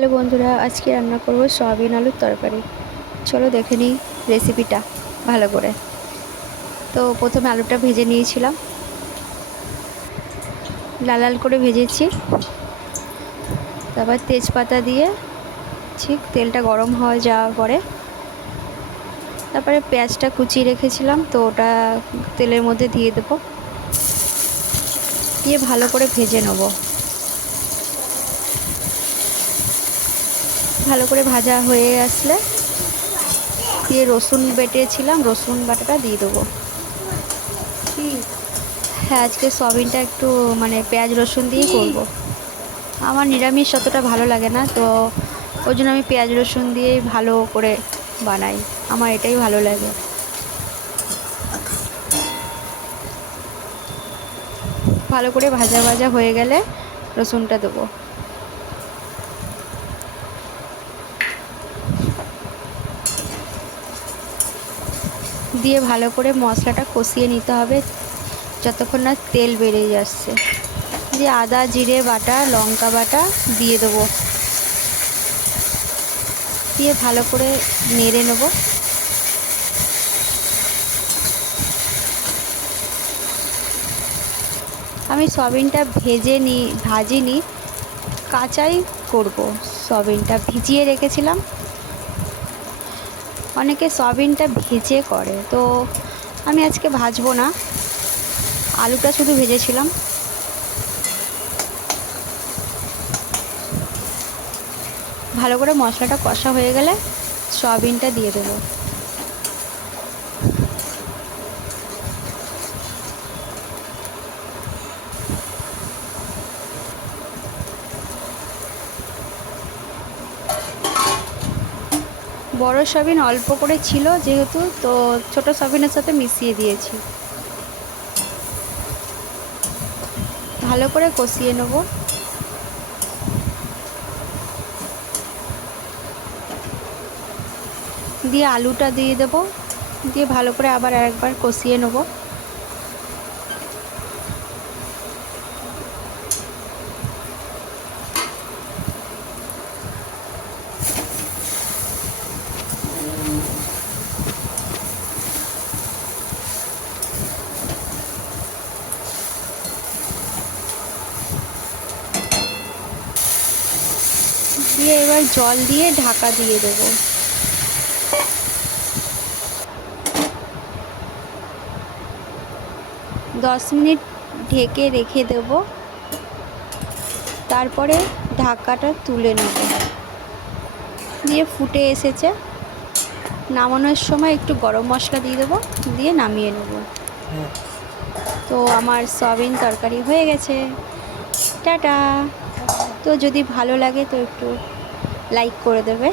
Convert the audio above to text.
Hello বন্ধুরা, আজকে রান্না করব সয়াবিন আলুর তরকারি। চলো দেখে নিই রেসিপিটা ভালো করে। তো প্রথমে আলুটা ভেজে নিয়েছিলাম, লাল লাল করে ভেজেছি। তারপর তেজপাতা দিয়ে ঠিক তেলটা গরম হয়ে যাওয়ার পরে তারপরে পেঁয়াজটা কুচিয়ে রেখেছিলাম, তো ওটা তেলের মধ্যে দিয়ে দেবো, দিয়ে ভালো করে ভেজে নেব। ভালো করে ভাজা হয়ে আসলে দিয়ে রসুন বেটেছিলাম, রসুন বাটাটা দিয়ে দেবো। হ্যাঁ, আজকে সয়াবিনটা একটু পেঁয়াজ রসুন দিয়েই করব। আমার নিরামিষ অতটা ভালো লাগে না, তো ওই জন্য আমি পেঁয়াজ রসুন দিয়েই ভালো করে বানাই, আমার এটাই ভালো লাগে। ভালো করে ভাজা ভাজা হয়ে গেলে রসুনটা দেবো, দিয়ে ভালো করে মশলাটা কষিয়ে নিতে হবে যতক্ষণ না তেল বেরিয়ে যাচ্ছে। দিয়ে আদা জিরে বাটা লঙ্কা বাটা দিয়ে দেবো, দিয়ে ভালো করে নেড়ে নেব। আমি সয়াবিনটা ভাজিনি, কাঁচাই করব। সয়াবিনটা ভিজিয়ে রেখেছিলাম, অনেকে সয়াবিনটা ভেজে করে, তো আমি আজকে ভাজবো না, আলুটা শুধু ভেজেছিলাম। ভালো করে মশলাটা কষা হয়ে গেলে সয়াবিনটা দিয়ে দেবো। বড় সয়াবিন অল্প করে ছিল যেহেতু, তো ছোট সয়াবিনের সাথে মিশিয়ে দিয়েছি। ভালো করে কষিয়ে নেব। দিয়ে আলুটা দিয়ে দেব, দিয়ে ভালো করে আবার আরেকবার কষিয়ে নেব। দিয়ে এবার জল দিয়ে ঢাকা দিয়ে দেবো। দশ মিনিট ঢেকে রেখে দেব, তারপরে ঢাকাটা তুলে নেব। দিয়ে ফুটে এসেছে, নামানোর সময় একটু গরম মশলা দিয়ে দেবো, দিয়ে নামিয়ে নেব। তো আমার সয়াবিন তরকারি হয়ে গেছে। টাটা। তো যদি ভালো লাগে তো একটু লাইক করে দেবে।